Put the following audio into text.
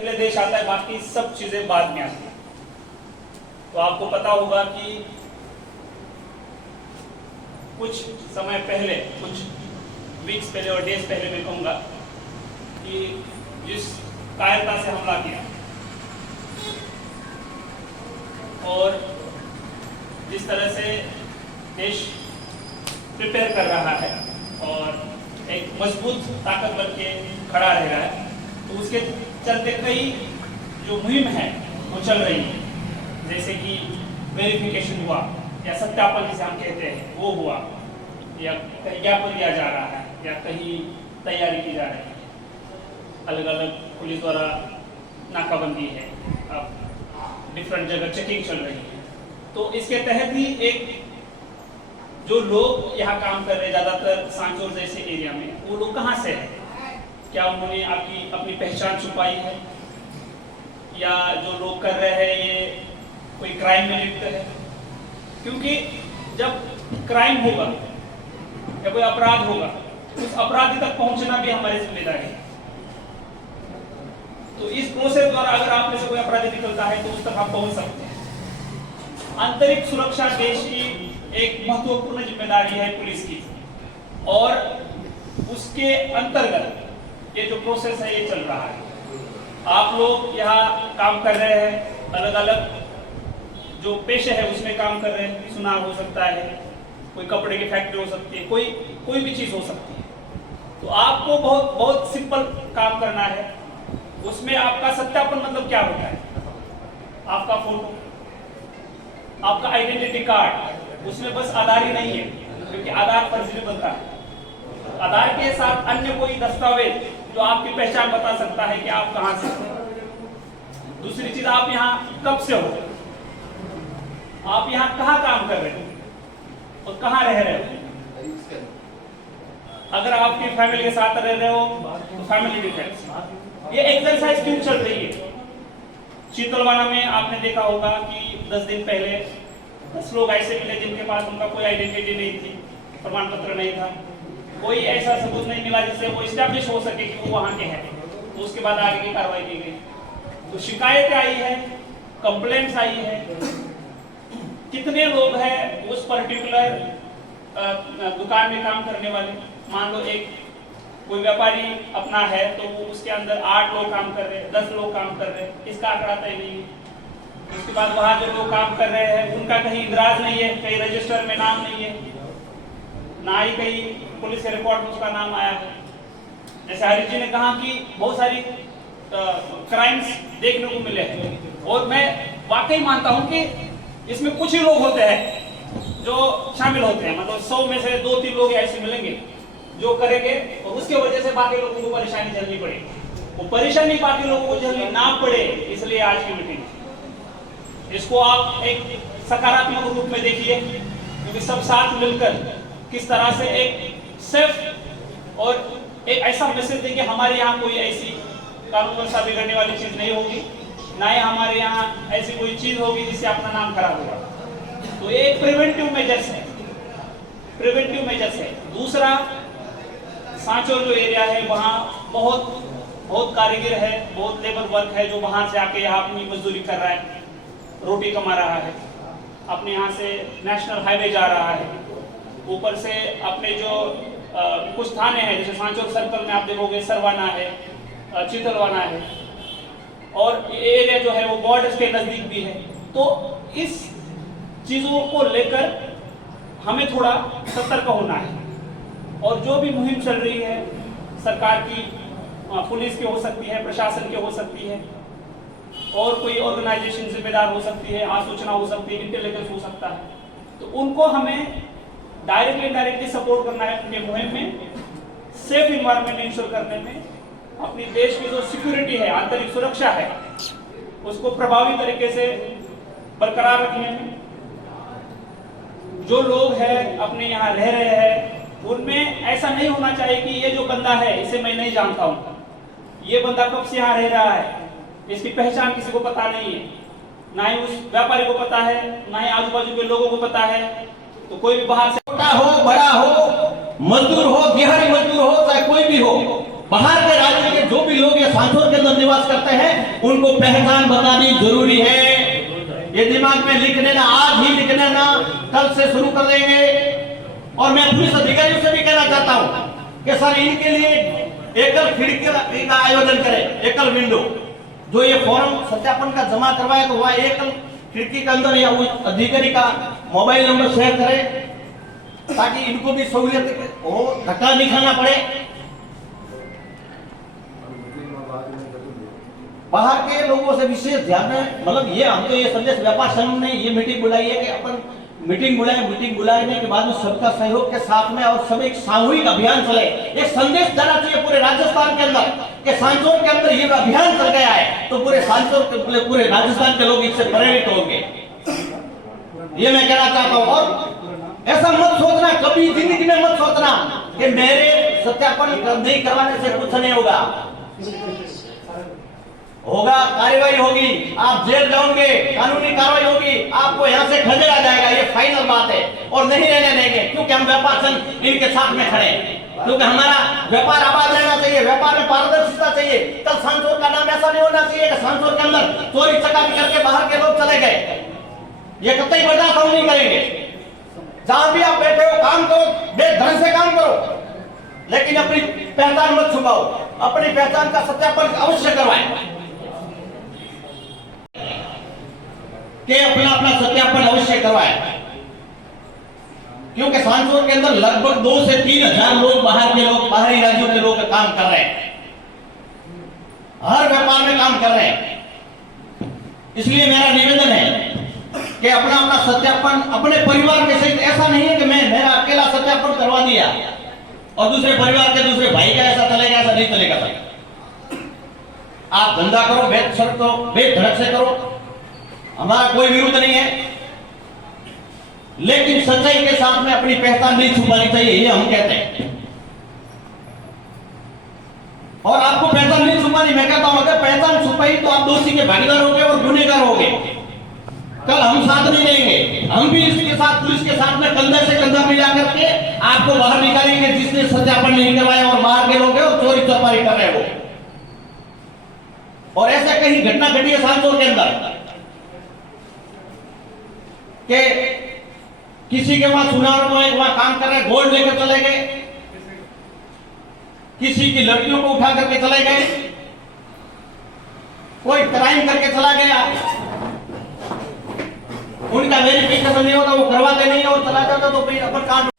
पहले देश आता है, बाकी सब चीजें बाद में आती है। तो आपको पता होगा कि कुछ समय पहले, कुछ वीक्स पहले और डेज पहले मैं कहूँगा कि जिस कायरता से हमला किया और जिस तरह से देश प्रिपेयर कर रहा है और एक मजबूत ताकत बन के खड़ा रह रहा है, तो उसके चलते कई जो मुहिम है वो चल रही है, जैसे कि वेरिफिकेशन हुआ या सत्यापन जिसे हम कहते हैं वो हुआ, या कहीं ज्ञापन दिया जा रहा है या कहीं तैयारी की जा रही है, अलग अलग पुलिस द्वारा नाकाबंदी है, अब डिफरेंट जगह चेकिंग चल रही है। तो इसके तहत ही एक जो लोग यहाँ काम कर रहे हैं ज़्यादातर सांचौर जैसे एरिया में, वो लोग कहाँ से हैं? क्या उन्होंने आपकी अपनी पहचान छुपाई है, या जो लोग कर रहे हैं ये कोई क्राइम में लिप्त है? क्योंकि जब क्राइम होगा या कोई अपराध होगा, उस अपराधी तक पहुंचना भी हमारी जिम्मेदारी है। तो इस प्रोसेस द्वारा अगर आप में से कोई अपराधी निकलता है तो उस तक आप पहुंच सकते हैं। आंतरिक सुरक्षा देश की एक महत्वपूर्ण जिम्मेदारी है पुलिस की, और उसके अंतर्गत ये जो प्रोसेस है ये चल रहा है। आप लोग यहाँ काम कर रहे हैं, अलग अलग जो पेशे है उसमें काम कर रहे हैं, सुनार हो सकता है, कोई कपड़े की फैक्ट्री हो सकती है, कोई भी चीज हो सकती है। तो आपको बहुत बहुत सिंपल काम करना है। उसमें आपका सत्यापन मतलब क्या होता है? आपका फोटो, आपका आइडेंटिटी कार्ड, उसमें बस आधार ही नहीं है, क्योंकि आधार फर्जी बनता है। आधार के साथ अन्य कोई दस्तावेज जो आपकी पहचान बता सकता है कि आप कहां से हो। दूसरी चीज, आप यहाँ कब से हो, आप यहाँ कहाँ काम कर रहे हो और कहाँ रह रहे हो। अगर आपकी फैमिली के साथ रह रहे हो तो फैमिली डिटेल्स। ये एक्सरसाइज क्यों चल रही है? शीतलवाना में आपने देखा होगा कि 10 दिन पहले 10 लोग ऐसे मिले जिनके पास उनका कोई आइडेंटिटी नहीं थी, प्रमाण पत्र नहीं था, कोई ऐसा सबूत नहीं मिला जिससे वो इस्टेब्लिश हो सके कि वो वहां के हैं। तो उसके बाद आगे की कार्रवाई की गई। तो शिकायतें आई है, कंप्लेंट्स आई है, कितने लोग हैं उस पर्टिकुलर दुकान में काम करने वाले। मान लो एक कोई व्यापारी अपना है तो वो उसके अंदर 8 लोग काम कर रहे हैं, 10 लोग काम कर रहे हैं, इसका आंकड़ा तय नहीं है। उसके बाद वहां जो लोग काम कर रहे हैं उनका कहीं इंद्राज नहीं है, कहीं रजिस्टर में नाम नहीं है, ना ही कहीं पुलिस के रिकॉर्ड में उसका नाम आया है। जैसे हरीश जी ने कहा कि बहुत सारी क्राइम्स देखने को मिले हैं, और मैं वाकई मानता हूं कि इसमें कुछ ही लोग होते हैं जो शामिल होते हैं, मतलब 100 में से 2-3 लोग ऐसे मिलेंगे जो करेंगे और उसके वजह से बाकी लोगों को परेशानी झेलनी पड़ेगी। वो परेशानी बाकी लोगों को झेलनी ना पड़े, इसलिए आज की मीटिंग। इसको आप एक सकारात्मक रूप में देखिए, क्योंकि सब साथ मिलकर किस तरह से एक सेफ और एक ऐसा मैसेज देंगे, हमारे यहाँ कोई ऐसी कानून व्यवस्था बिगड़ने वाली चीज नहीं होगी, ना ही हमारे यहाँ ऐसी कोई चीज होगी जिससे अपना नाम खराब होगा। तो ये एक प्रिवेंटिव मेजर्स है, प्रिवेंटिव मेजर्स है। दूसरा, सांचौर जो एरिया है वहाँ बहुत कारीगर है, बहुत लेबर वर्क है जो बाहर से आके यहाँ अपनी मजदूरी कर रहा है, रोटी कमा रहा है, अपने यहाँ से नेशनल हाईवे जा रहा है, ऊपर से अपने जो कुछ थाने हैं जैसे सांचौर सर्कल में आप देखोगे सरवाना है, चितलवाना है, और ये एरिया जो है वो बॉर्डर्स के नजदीक भी है। तो इस चीजों को लेकर हमें थोड़ा सतर्क होना है, और जो भी मुहिम चल रही है सरकार की, पुलिस की हो सकती है, प्रशासन की हो सकती है, और कोई ऑर्गेनाइजेशन जिम्मेदार हो सकती है, आसूचना हो सकती है, इंटेलिजेंस हो सकता है, तो उनको हमें डायरेक्टली इनडायरेक्टली सपोर्ट करना है अपने मुहिम में, सेफ इन्वायरमेंट इंश्योर करने में, अपनी देश की जो सिक्योरिटी है, आंतरिक सुरक्षा है, उसको प्रभावी तरीके से बरकरार रखने में। जो लोग हैं अपने यहाँ रह रहे हैं उनमें ऐसा नहीं होना चाहिए कि ये जो बंदा है इसे मैं नहीं जानता हूँ, ये बंदा कब से यहाँ रह रहा है, इसकी पहचान किसी को पता नहीं है, ना ही उस व्यापारी को पता है, ना ही आजू बाजू के लोगों को पता है। तो कोई भी बाहर से, छोटा हो बड़ा हो, मजदूर हो, बिहारी मजदूर हो, चाहे कोई भी हो, बाहर के राज्य के जो भी लोग ये सांसोर के अंदर निवास करते हैं उनको पहचान बतानी जरूरी है। ये दिमाग में लिख लेना, आज ही लिख लेना, कल से शुरू कर देंगे। और मैं पुलिस अधिकारियों से भी कहना चाहता हूं कि सर इनके लिए एकल खिड़की का आयोजन करें, एकल विंडो। जो ये फॉर्म सत्यापन का जमा करवाए तो वह एकल खिड़की के अंदर या उस अधिकारी का मोबाइल नंबर शेयर करें ताकि इनको भी सहूलियत हो, धक्का नहीं खाना पड़े। बाहर के लोगों से विशेष ध्यान में, मतलब ये हम तो ये संदेश व्यापार संघ ने ये मीटिंग बुलाई है कि अपन मीटिंग बुलाने के बाद में सबका सहयोग के साथ में और सब एक सामूहिक अभियान चले। एक संदेश जाना चाहिए पूरे राजस्थान के अंदर कि सांसोर के अंदर ये अभियान चल गया है तो पूरे सांसोर के पूरे राजस्थान के लोग इससे प्रेरित होंगे, ये मैं कहना चाहता हूं। और ऐसा मत सोचना, कभी जिंदगी में मत सोचना कि मेरे सत्यापन नहीं करवाने से कुछ नहीं होगा। होगा, कार्रवाई होगी, आप जेल जाओगे, कानूनी कार्रवाई होगी, आपको यहाँ से खदेड़ा जाएगा, ये फाइनल बात है। और नहीं रहने देंगे क्योंकि हम व्यापार संघ इनके साथ में खड़े हैं, क्योंकि हमारा व्यापार आबाद रहना चाहिए, व्यापार में पारदर्शिता चाहिए। कल सांसोर का नाम ऐसा नहीं होना चाहिए कि सांसोर के अंदर चोरी चकारी करके बाहर के लोग चले गए। ये कतई बर्दाश्त हम नहीं करेंगे। जहां भी आप बैठे हो काम करो, बेढंग से काम करो, लेकिन अपनी पहचान मत छुपाओ, अपनी पहचान का सत्यापन अवश्य करवाएं कि अपना सत्यापन अवश्य करवाएं। क्योंकि सांसोर के अंदर लगभग 2 से 3 हजार लोग बाहर के लोग, बाहरी राज्यों के लोग काम कर रहे हैं, हर व्यापार में काम कर रहे हैं। इसलिए मेरा निवेदन है कि अपना सत्यापन अपने परिवार के सहित, ऐसा नहीं है कि मेरा अकेला सत्यापन करवा दिया और दूसरे परिवार के दूसरे भाई का ऐसा चलेगा, ऐसा नहीं चलेगा। आप धंधा करो, बेधड़क से करो, हमारा कोई विरोध नहीं है, लेकिन सच्चाई के साथ में अपनी पहचान नहीं छुपानी चाहिए, ये हम कहते हैं। और आपको पहचान नहीं छुपानी, मैं कहता हूं अगर पहचान छुपाई तो आप दोषी के भागीदार होंगे और गुनहगार होंगे। कल हम साथ नहीं देंगे, हम भी इसके साथ, पुलिस के साथ में कंधा से कंधा मिला करके आपको बाहर निकालेंगे जिसने सत्यापन नहीं करवाया और बाहर के लोग हैं और चोरी चपारी कर रहे हो। और ऐसा कहीं घटना घटी है सांसोर के अंदर कि किसी के वहां चुनाव में वहां काम कर रहे, गोल्ड लेकर चले गए, किसी की लड़कियों को उठा करके चले गए, कोई क्राइम करके चला गया, उनका वेरिफिकेशन नहीं होता, वो करवाते नहीं और चला जाता तो फिर अपन कांड